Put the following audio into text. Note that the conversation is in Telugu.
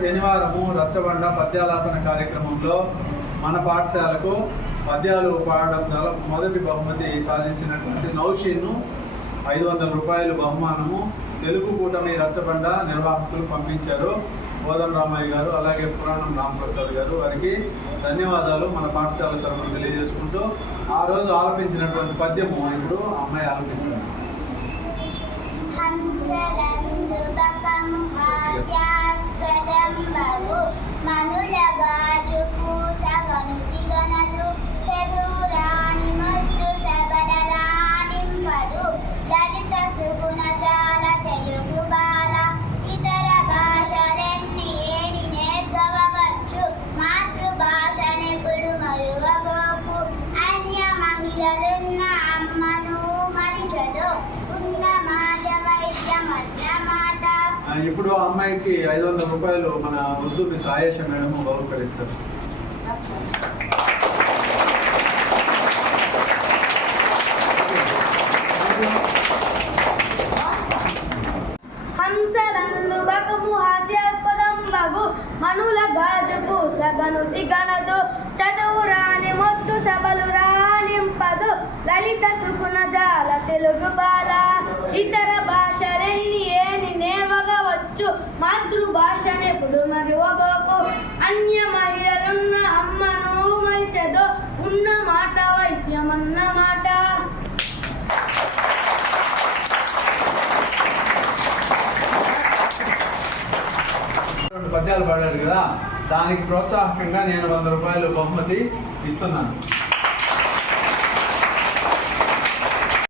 శనివారము రచ్చబండ పద్యాలాపన కార్యక్రమంలో మన పాఠశాలకు పద్యాలు పాడడం ద్వారా మొదటి బహుమతి సాధించినటువంటి నౌషీన్ను 500 రూపాయలు బహుమానము తెలుగు కూటమి రచ్చబండ నిర్వాహకులు పంపించారు. బోధన రామయ్య గారు, అలాగే పురాణం రామప్రసాద్ గారు, వారికి ధన్యవాదాలు మన పాఠశాల తరఫున తెలియజేసుకుంటూ ఆ రోజు ఆలపించినటువంటి పద్యము ఇప్పుడు అమ్మాయి ఆలపిస్తున్నారు. ఇప్పుడు అమ్మాయికి 500 రూపాయలు మన ఉర్దూ మిస్ ఆయేషా మేడం బహుకరిస్తారు. హంసలందు బకము హాస్యాస్పదం బగు మనుల గాజుకు సగనుతి గణదు చదువు రాని మొత్తు సభలు రానింపదు లలిత సుకున జాల తెలుగు బాల ఇతర భాషలెన్ని ఏని నేమగవచ్చు మాతృభాషనెప్పుడు మరివబోకు అన్య మహిళలున్న అమ్మను మరిచెదో ఉన్న మాట వైద్యమన్న మాట. పద్యాలు పాడారు కదా, దానికి ప్రోత్సాహకంగా నేను 100 రూపాయలు బహుమతి ఇస్తున్నాను.